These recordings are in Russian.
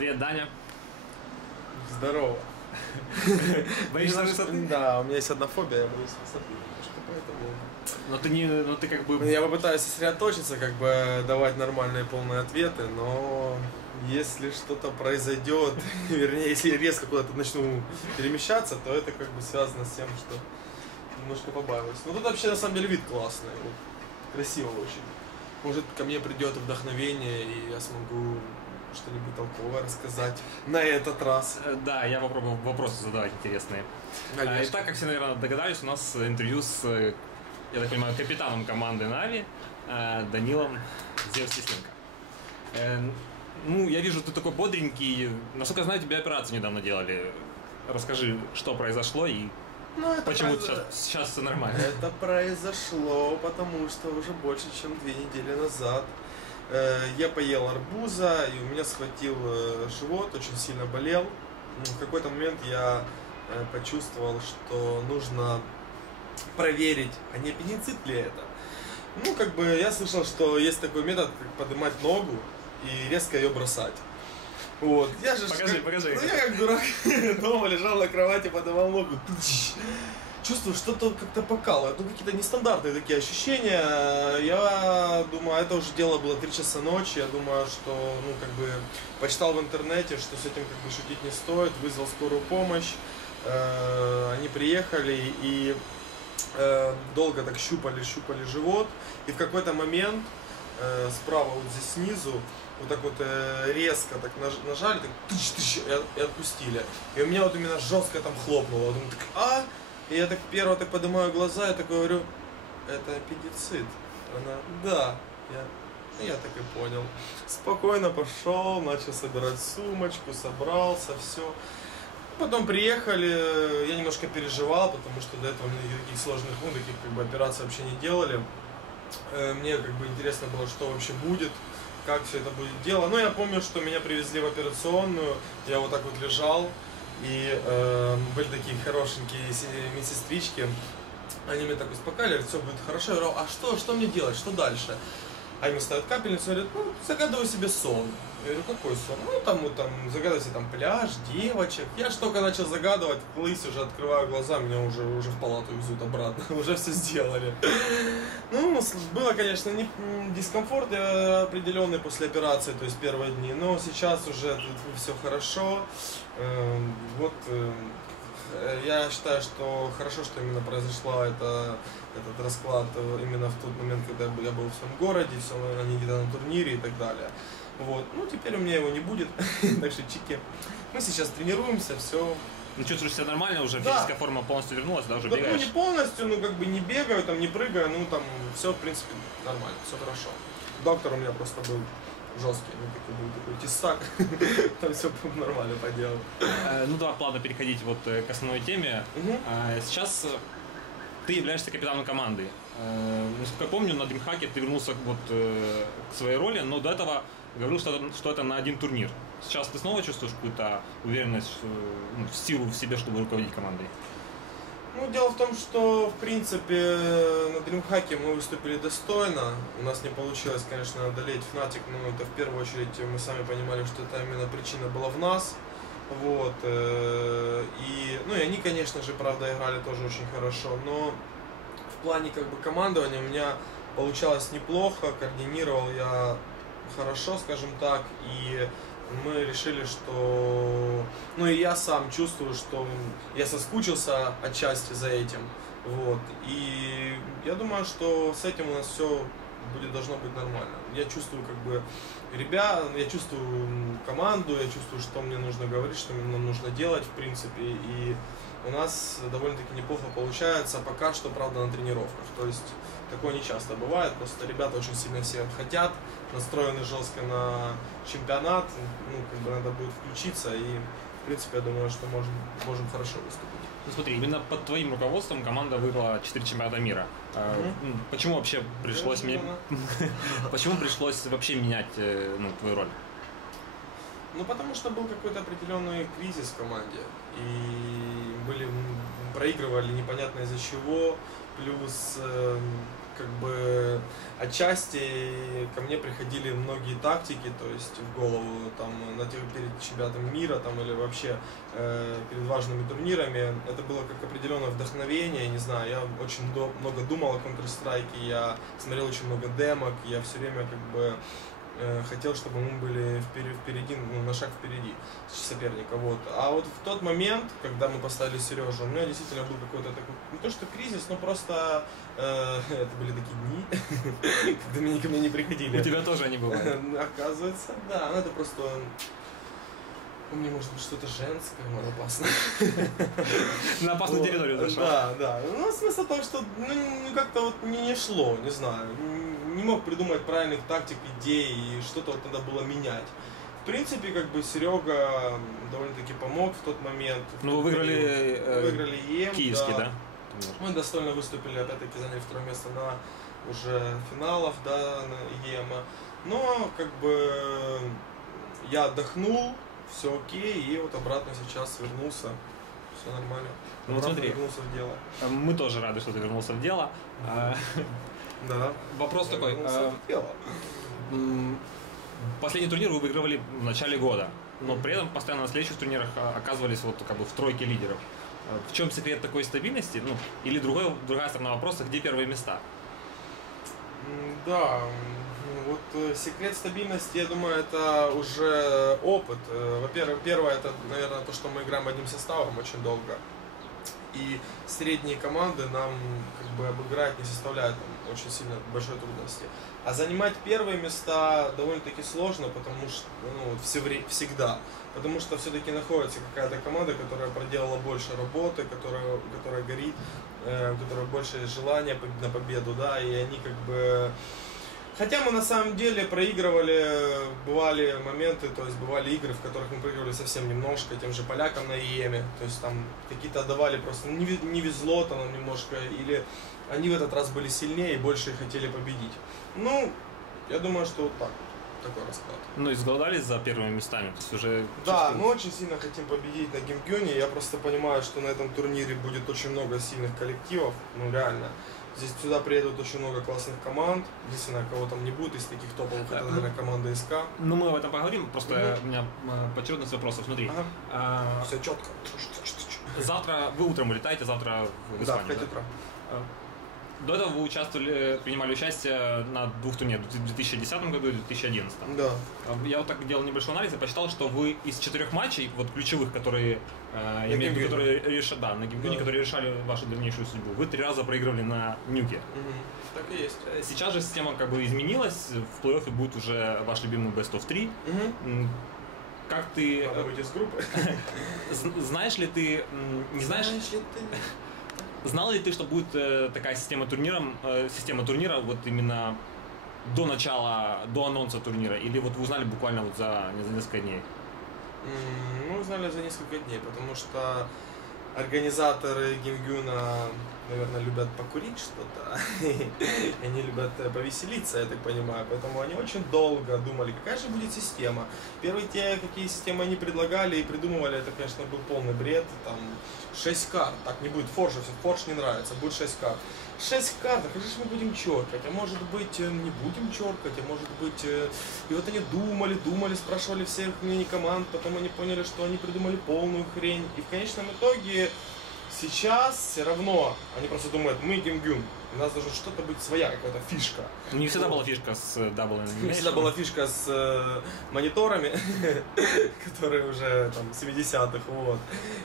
Привет, Даня. Здорово. Боишься высоты? Да, у меня есть одна фобия, я боюсь высоты. Поэтому... Но ты как бы... Я попытаюсь сосредоточиться, как бы давать нормальные полные ответы, но если что-то произойдет, вернее, если я резко куда-то начну перемещаться, то это как бы связано с тем, что немножко побаиваюсь. Но тут вообще на самом деле вид классный, вот, красиво очень. Может, ко мне придет вдохновение, и я смогу что-нибудь толковое рассказать на этот раз. Да, я попробую вопросы задавать интересные. Итак, как все, наверное, догадались, у нас интервью с, я так понимаю, капитаном команды Нави Данилом Зевс-Тесленко. Ну, я вижу, ты такой бодренький. Насколько я знаю, тебе операцию недавно делали. Расскажи, что произошло и почему сейчас все нормально. Это произошло, потому что уже больше, чем 2 недели назад я поел арбуза, и у меня схватил живот, очень сильно болел. В какой-то момент я почувствовал, что нужно проверить, а не аппендицит ли это. Ну, как бы я слышал, что есть такой метод, как поднимать ногу и резко ее бросать. Вот. Я же покажи. Ну, я как дурак дома лежал на кровати, поднимал ногу. Чувствую, что-то как-то покалывает. Ну, какие-то нестандартные такие ощущения. Я думаю, это уже дело было 3 часа ночи. Я думаю, что, ну, как бы, почитал в интернете, что с этим как бы шутить не стоит. Вызвал скорую помощь. Они приехали и долго так щупали живот. И в какой-то момент справа вот здесь снизу вот так вот резко так нажали, так и отпустили. И у меня вот именно жестко там хлопнуло. Я думаю, так, и я так первого так поднимаю глаза, я такой говорю, это аппендицит. Она, да. Я так и понял. Спокойно пошел, начал собирать сумочку, собрался, все. Потом приехали, я немножко переживал, потому что до этого мне никаких сложных, таких как бы операций вообще не делали. Мне как бы интересно было, что вообще будет, как все это будет дело. Но я помню, что меня привезли в операционную, я вот так вот лежал, и были такие хорошенькие медсестрички, они меня так успокаивали, все будет хорошо. Я говорю, а что мне делать, что дальше? Они ставят капельницу, говорят, загадывай себе сон. Я говорю, какой сон? Загадывай себе там пляж, девочек. Я ж только начал загадывать, плыть уже, открываю глаза, меня уже в палату везут обратно, уже все сделали. Было, конечно, дискомфорт определенный после операции, то есть первые дни, но сейчас уже все хорошо. Я считаю, что хорошо, что именно произошла этот расклад именно в тот момент, когда я был в своем городе, а не где-то на турнире и так далее. Вот. Теперь у меня его не будет, так что чики. Мы сейчас тренируемся, все. Ну, чувствуешь себя нормально, уже физическая форма полностью вернулась, да, уже бегаешь? Не полностью, как бы не бегаю, не прыгаю, все, в принципе, нормально, все хорошо. Доктор у меня просто был жесткий, такой тесак, там все нормально поделал. Давай плавно переходить вот к основной теме. Сейчас ты являешься капитаном команды. Насколько я помню, на DreamHack ты вернулся вот к своей роли, но до этого говорил, что это на один турнир. Сейчас ты снова чувствуешь какую-то уверенность, силу в себе, чтобы руководить командой? Дело в том, что, в принципе, на DreamHack мы выступили достойно. У нас не получилось, конечно, одолеть Fnatic, но это в первую очередь мы сами понимали, что это именно причина была в нас. Вот. И они, конечно же, правда, играли тоже очень хорошо, но в плане как бы командования у меня получалось неплохо, координировал я хорошо, скажем так, и мы решили, что... и я сам чувствую, что я соскучился отчасти за этим. Вот. И я думаю, что с этим у нас все должно быть нормально. Я чувствую как бы ребят, я чувствую команду, я чувствую, что мне нужно говорить, что нам нужно делать, в принципе. И у нас довольно-таки неплохо получается, пока что, правда, на тренировках. То есть такое не часто бывает, просто ребята очень сильно все хотят, настроены жестко на чемпионат, как бы надо будет включиться, и, в принципе, я думаю, что можем хорошо выступить. Смотри, именно под твоим руководством команда выиграла 4 чемпионата мира. Почему вообще пришлось вообще менять твою роль? Потому что был какой-то определенный кризис в команде, и проигрывали непонятно из-за чего, плюс как бы отчасти ко мне приходили многие тактики, то есть в голову там перед чемпионатом мира там, или вообще перед важными турнирами. Это было как определенное вдохновение, не знаю, я очень много думал о Counter-Strike, я смотрел очень много демок, я все время как бы хотел, чтобы мы были впереди, ну, на шаг впереди соперника. Вот. А вот в тот момент, когда мы поставили Сережу, у меня действительно был какой-то такой, не то что кризис, но просто это были такие дни, когда ко мне не приходили. У тебя тоже они бывают. Оказывается, да, это просто... У меня может быть что-то женское, но опасно. На опасную территорию зашел. Да. Ну, смысл в том, что как-то вот не шло, не знаю. Не мог придумать правильных тактик, идей, и что-то вот надо было менять. В принципе, как бы Серега довольно-таки помог в тот момент. Ну, вы выиграли ЕМ. Киевский, да? Мы достойно выступили, опять-таки заняли второе место на уже финалов, да, на ЕМа. Но, как бы, я отдохнул, все окей, и вот обратно сейчас вернулся, все нормально. Ну вот смотри, вернулся в дело. Мы тоже рады, что ты вернулся в дело. Да. Вопрос такой. В дело. Последний турнир вы выигрывали в начале года, но при этом постоянно на следующих турнирах оказывались вот как бы в тройке лидеров. В чем секрет такой стабильности? Ну, или другая сторона вопроса, где первые места? Да, вот секрет стабильности, я думаю, это уже опыт. Во-первых, первое, это, наверное, то, что мы играем одним составом очень долго. И средние команды нам как бы обыграть не составляет там, очень сильно большой трудности. А занимать первые места довольно-таки сложно, потому что всегда. Потому что все-таки находится какая-то команда, которая проделала больше работы, которая горит, у которой больше желания на победу, да, и они как бы... Хотя мы на самом деле проигрывали, бывали моменты, то есть бывали игры, в которых мы проигрывали совсем немножко, тем же полякам на ЕМе, то есть там какие-то отдавали, просто не везло там нам немножко, или они в этот раз были сильнее и больше хотели победить. Ну, я думаю, что вот так. Такой расклад. Ну, изголодались за первыми местами, то есть уже... Да, мы очень сильно хотим победить на Гимкёне, я просто понимаю, что на этом турнире будет очень много сильных коллективов, ну реально. Здесь сюда приедут очень много классных команд, единственное, кого там не будет из таких топовых, это, наверное, команда СК. Ну, мы об этом поговорим, просто у меня подчеркнутость вопросов, смотри. Все четко. Завтра, вы утром улетаете, завтра в Испанию, да? В 5 утра. До этого вы принимали участие на двух турнирах, в 2010 году и в 2011. Да. Я вот так делал небольшой анализ и посчитал, что вы из 4 матчей, вот ключевых, которые, на которые решали вашу дальнейшую судьбу, вы 3 раза проигрывали на Нюке. Так и есть. Сейчас же система как бы изменилась, в плей-оффе будет уже ваш любимый Best of 3. Как ты... Надо выйти из группы. Знаешь ли ты... Не знаешь... Знал ли ты, что будет такая система турнира вот именно до начала, до анонса турнира? Или вот вы узнали буквально вот за несколько дней? Мы узнали за несколько дней, потому что организаторы Гимгюна, наверное, любят покурить что-то, они любят повеселиться, я так понимаю, поэтому они очень долго думали, какая же будет система. Первые какие системы они предлагали и придумывали, это, конечно, был полный бред, там 6 карт, так не будет форжа, форж не нравится, будет 6 карт. 6 карт, а как же мы будем черкать, а может быть не будем черкать, а может быть... И вот они думали, спрашивали всех мнений команд, потом они поняли, что они придумали полную хрень. И в конечном итоге сейчас все равно они просто думают, мы Гимгюн, у нас должна что-то быть своя, какая-то фишка. Не всегда была фишка с Double Elimination. Не всегда была фишка с мониторами, которые уже там 70-х, вот,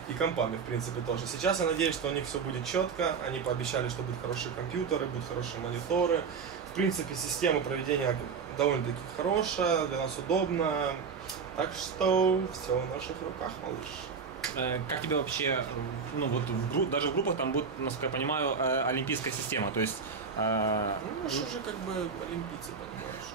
и компами, в принципе, тоже. Сейчас я надеюсь, что у них все будет четко, они пообещали, что будут хорошие компьютеры, будут хорошие мониторы. В принципе, система проведения довольно-таки хорошая, для нас удобно, так что все в наших руках, малыш. Как тебе вообще, ну вот даже в группах там будет, насколько я понимаю, олимпийская система, то есть... Ну, что же как бы олимпийцы, понимаешь?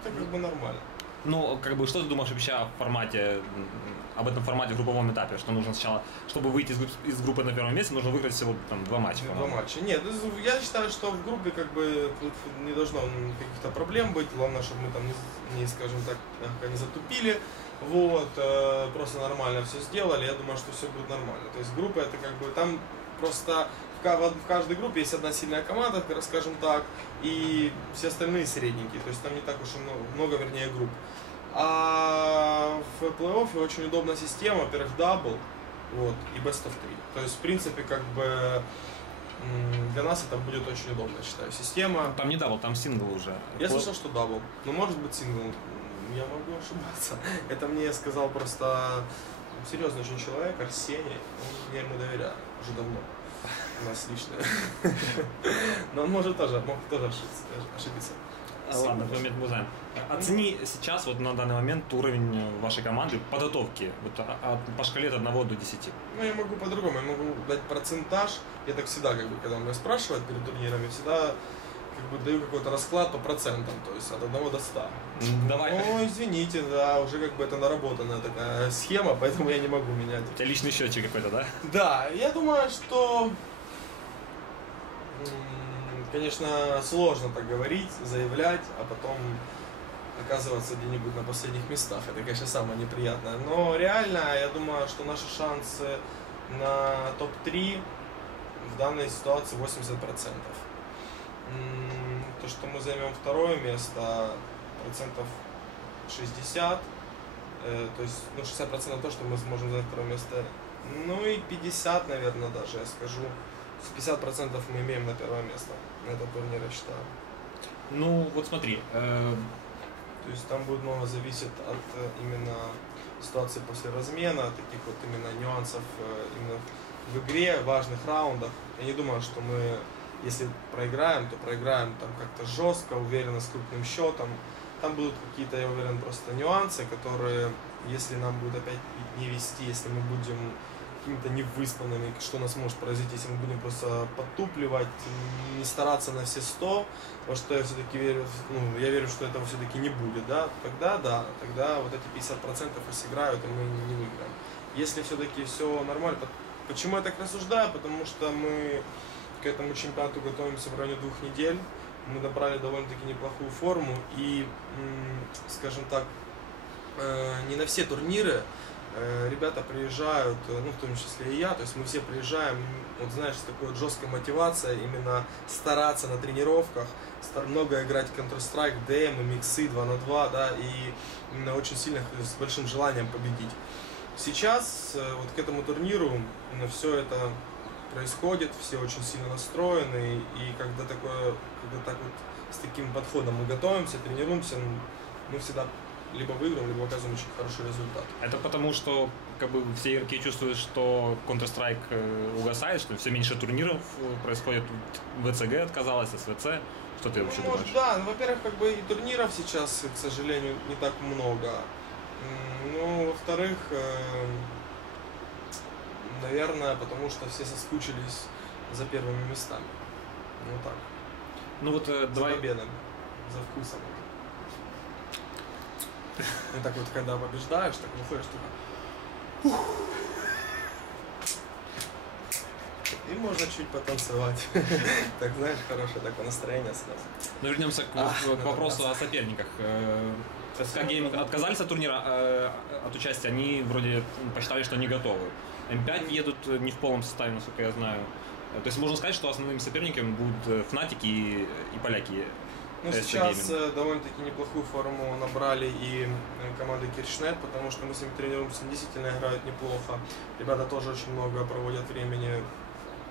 Это как бы нормально. Ну, как бы, что ты думаешь вообще об этом формате в групповом этапе? Что нужно сначала, чтобы выйти из группы на первом месте, нужно выиграть всего там 2 матча. 2 матча. Нет, я считаю, что в группе как бы не должно каких-то проблем быть. Главное, чтобы мы там не скажем так, не затупили. Вот, просто нормально все сделали. Я думаю, что все будет нормально. То есть группа это как бы там просто в каждой группе есть одна сильная команда, скажем так, и все остальные средненькие, то есть там не так уж и много вернее, групп. А в плей-оффе очень удобная система, во-первых, дабл, вот, и best of 3. То есть, в принципе, как бы для нас это будет очень удобно, я считаю, система. Там не дабл, там сингл уже. Я слышал, что дабл, но может быть сингл, я могу ошибаться. Это мне сказал просто серьезный очень человек, Арсений, я ему доверяю уже давно. У нас лично. Но он мог тоже ошибиться. Ладно, в момент мы узнаем. Оцени сейчас, вот на данный момент, уровень вашей команды подготовки вот, по шкале от 1 до 10. Ну, я могу по-другому, я могу дать процентаж. Я так всегда, как бы, когда меня спрашивают перед турнирами, всегда как бы даю какой-то расклад по процентам, то есть от 1 до 100. Давай. Ну, извините, да, уже как бы это наработанная такая схема, поэтому я не могу менять. У тебя личный счетчик какой-то, да? Да, я думаю, что... Конечно, сложно так говорить, заявлять, а потом оказываться где-нибудь на последних местах. Это, конечно, самое неприятное. Но реально, я думаю, что наши шансы на топ-3 в данной ситуации 80%. То, что мы займем второе место, процентов 60. То есть, 60% то, что мы сможем занять второе место. Ну и 50, наверное, даже, я скажу. 50% мы имеем на первое место на этом турнире, я считаю. Ну, вот смотри. То есть там будет много зависеть от именно ситуации после размена, таких вот именно нюансов именно в игре, важных раундах. Я не думаю, что мы, если проиграем, то проиграем там как-то жестко, уверенно, с крупным счетом. Там будут какие-то, я уверен, просто нюансы, которые, если нам будет опять не вести, если мы будем какими-то невыспанными, что у нас может произойти, если мы будем просто подтупливать, не стараться на все 100, во что я все-таки верю, я верю, что этого все-таки не будет, да, тогда вот эти 50% и сыграют, и мы не выиграем. Если все-таки все нормально, почему я так рассуждаю? Потому что мы к этому чемпионату готовимся в районе 2 недель, мы набрали довольно-таки неплохую форму, и, скажем так, не на все турниры ребята приезжают, в том числе и я, то есть мы все приезжаем, вот знаешь, с такой вот жесткой мотивацией, именно стараться на тренировках, много играть в Counter-Strike, DM, миксы 2 на 2, да, и именно очень сильно, с большим желанием победить. Сейчас, вот к этому турниру, все это происходит, все очень сильно настроены, и когда так вот с таким подходом мы готовимся, тренируемся, мы всегда либо выиграем, либо оказываем очень хороший результат. Это потому, что как бы все игроки чувствуют, что Counter-Strike угасает, что все меньше турниров происходит, ВЦГ отказалась, СВЦ. Что ты вообще думаешь? Да, во-первых, как бы и турниров сейчас, к сожалению, не так много. Ну, во-вторых, наверное, потому что все соскучились за первыми местами. Ну так. Ну вот за победами, за вкусом. И так вот, когда побеждаешь, так выходишь туда. И можно чуть потанцевать. Так, знаешь, хорошее такое настроение сразу. Ну, вернемся к вопросу о соперниках. СК Gaming отказались от турнира, от участия, они вроде посчитали, что не готовы. М5 едут не в полном составе, насколько я знаю. То есть можно сказать, что основными соперниками будут Fnatic и поляки. Ну, сейчас довольно-таки неплохую форму набрали и команды Kirchnet, потому что мы с ними тренируемся, они действительно играют неплохо. Ребята тоже очень много проводят времени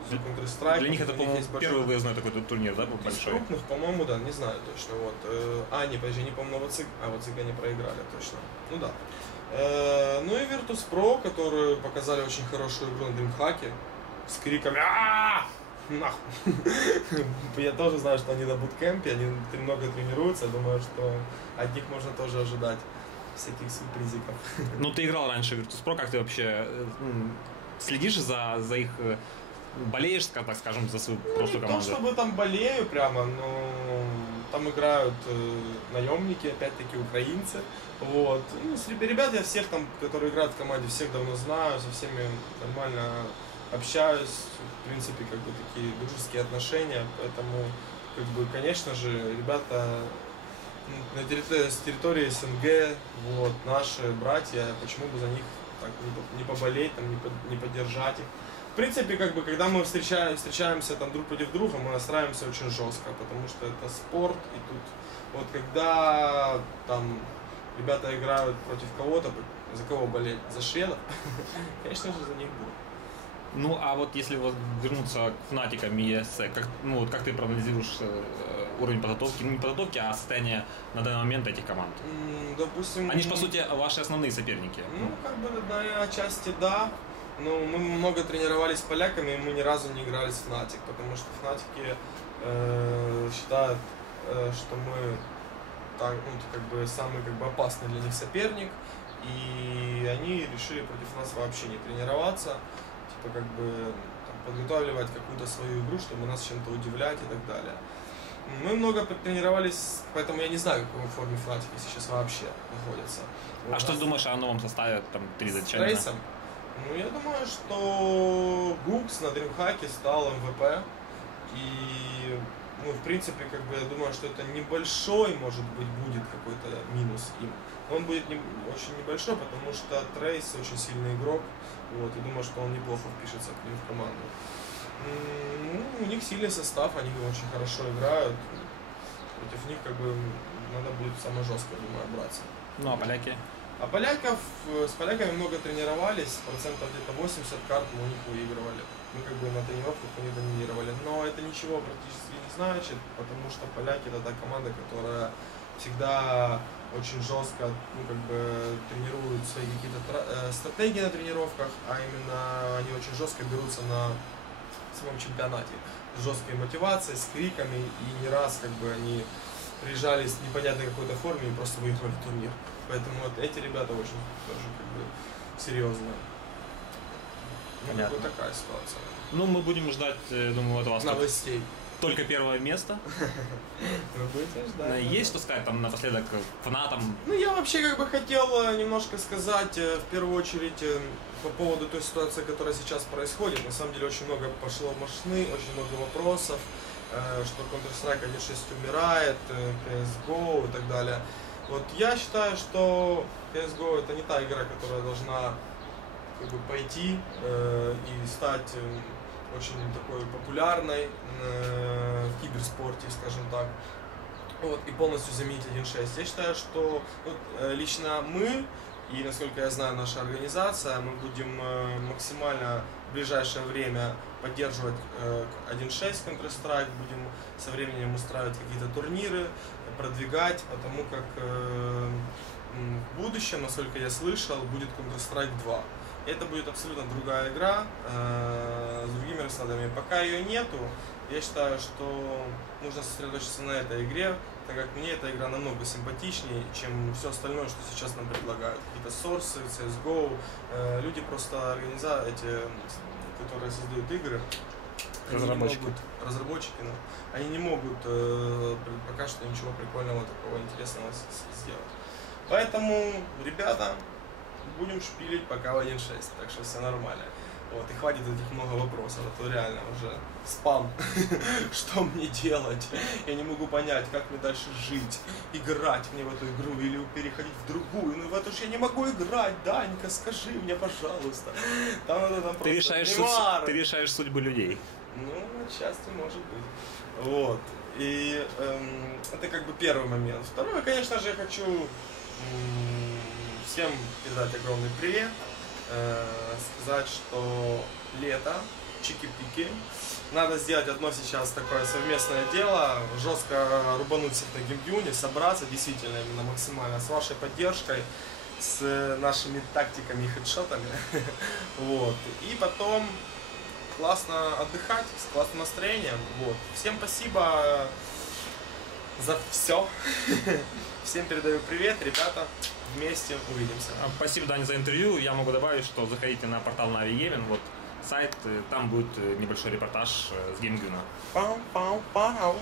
в Counter-Strike. Для них это, по-моему, первый выездной такой турнир, да, был большой? Из крупных, по-моему, да, не знаю точно. Вот. Не помню, на ВЦГ, ВЦГ они проиграли точно. Ну да. Ну и Virtus.pro, которые показали очень хорошую игру на DreamHack с криками нахуй. Я тоже знаю, что они на буткемпе, они много тренируются, думаю, что от них можно тоже ожидать всяких сюрпризиков. Ну, ты играл раньше в Virtus.pro, как ты вообще следишь за их, болеешь, так скажем, за свою просто команду? Не то, чтобы там болею прямо, но там играют наемники, опять-таки украинцы. Вот. Ну, ребят я всех там, которые играют в команде, всех давно знаю, со всеми нормально общаюсь, в принципе, как бы такие дружеские отношения, поэтому, как бы, конечно же, ребята с территории СНГ, вот, наши братья, почему бы за них так не поболеть, там, не поддержать их. В принципе, как бы, когда мы встречаемся там друг против друга, мы настраиваемся очень жестко, потому что это спорт, и тут вот когда там ребята играют против кого-то, за кого болеть? За шведов? Конечно же, за них будет. Ну, а вот если вот вернуться к фнатикам и ESC, как ты проанализируешь уровень подготовки, ну не подготовки, а состояние на данный момент этих команд? Допустим... Они же, по сути, ваши основные соперники. Ну, как бы, да, отчасти да. Но мы много тренировались с поляками, и мы ни разу не играли с Fnatic, потому что фнатики считают, что мы так, ну, как бы, самый как бы, опасный для них соперник, и они решили против нас вообще не тренироваться, типа как бы там, подготавливать какую-то свою игру, чтобы нас чем-то удивлять и так далее. Мы много тренировались, поэтому я не знаю, в какой форме Fnatic сейчас вообще находятся. А что ты думаешь о новом составе там, с Трейсом? Ну, я думаю, что Гукс на DreamHack стал MVP, и, ну, в принципе, как бы, я думаю, что это небольшой, может быть, будет какой-то минус им. Он будет очень небольшой, потому что Трейс очень сильный игрок, вот, и думаю, что он неплохо впишется к ним в команду. Ну, у них сильный состав, они очень хорошо играют, против них, как бы, надо будет самое жесткое, думаю, браться. Ну, а поляки? А с поляками много тренировались, процентов где-то 80 карт мы у них выигрывали. Мы как бы на тренировках у них доминировали. Но это ничего практически не значит, потому что поляки это та команда, которая всегда очень жестко, ну, как бы, тренируют свои какие-то стратегии на тренировках, а именно они очень жестко берутся на своем чемпионате. С жесткой мотивацией, с криками, и не раз как бы они приезжали с непонятной какой-то форме и просто выиграли турнир. Поэтому вот эти ребята очень тоже как бы серьезные. Ну, как бы такая ситуация. Ну, мы будем ждать, думаю, от вас новостей. Только первое место. Вы будете ждать. Есть что сказать там напоследок фанатам? Ну, я вообще как бы хотел немножко сказать, в первую очередь, по поводу той ситуации, которая сейчас происходит. На самом деле очень много пошло машины, очень много вопросов, что Counter-Strike 1.6 умирает, CSGO и так далее. Вот я считаю, что CSGO это не та игра, которая должна как бы пойти и стать очень такой популярной в киберспорте, скажем так, вот, и полностью заменить 1.6. Я считаю, что лично мы и, насколько я знаю, наша организация, мы будем максимально в ближайшее время поддерживать 1.6 Counter-Strike, будем со временем устраивать какие-то турниры, продвигать, потому как в будущем, насколько я слышал, будет Counter-Strike 2. Это будет абсолютно другая игра, с другими раскладами. Пока ее нету, я считаю, что нужно сосредоточиться на этой игре, так как мне эта игра намного симпатичнее, чем все остальное, что сейчас нам предлагают. Какие-то Source, CSGO, люди просто эти, которые создают игры, разработчики, ну, они не могут пока что ничего прикольного, такого интересного сделать. Поэтому, ребята, будем шпилить пока в 1.6, так что все нормально. Вот, и хватит этих много вопросов, а то реально уже спам. Что мне делать? Я не могу понять, как мне дальше жить, играть мне в эту игру или переходить в другую. Ну в эту же я не могу играть, Данька, скажи мне, пожалуйста. Там надо там ты решаешь судьбы людей. Ну, отчасти может быть. Вот. И это как бы первый момент. Второй, конечно же, я хочу всем передать огромный привет. Сказать, что лето, чики-пики. Надо сделать одно сейчас такое совместное дело, жестко рубануть всех на геймбьюне, собраться действительно именно максимально с вашей поддержкой, с нашими тактиками и хедшотами. Вот. И потом классно отдыхать, с классным настроением. Вот. Всем спасибо за все. Всем передаю привет, ребята. Вместе увидимся. Спасибо, Даня, за интервью. Я могу добавить, что заходите на портал Na'Vi Gaming, вот сайт, там будет небольшой репортаж с геймгюна. Пау-пау-пау.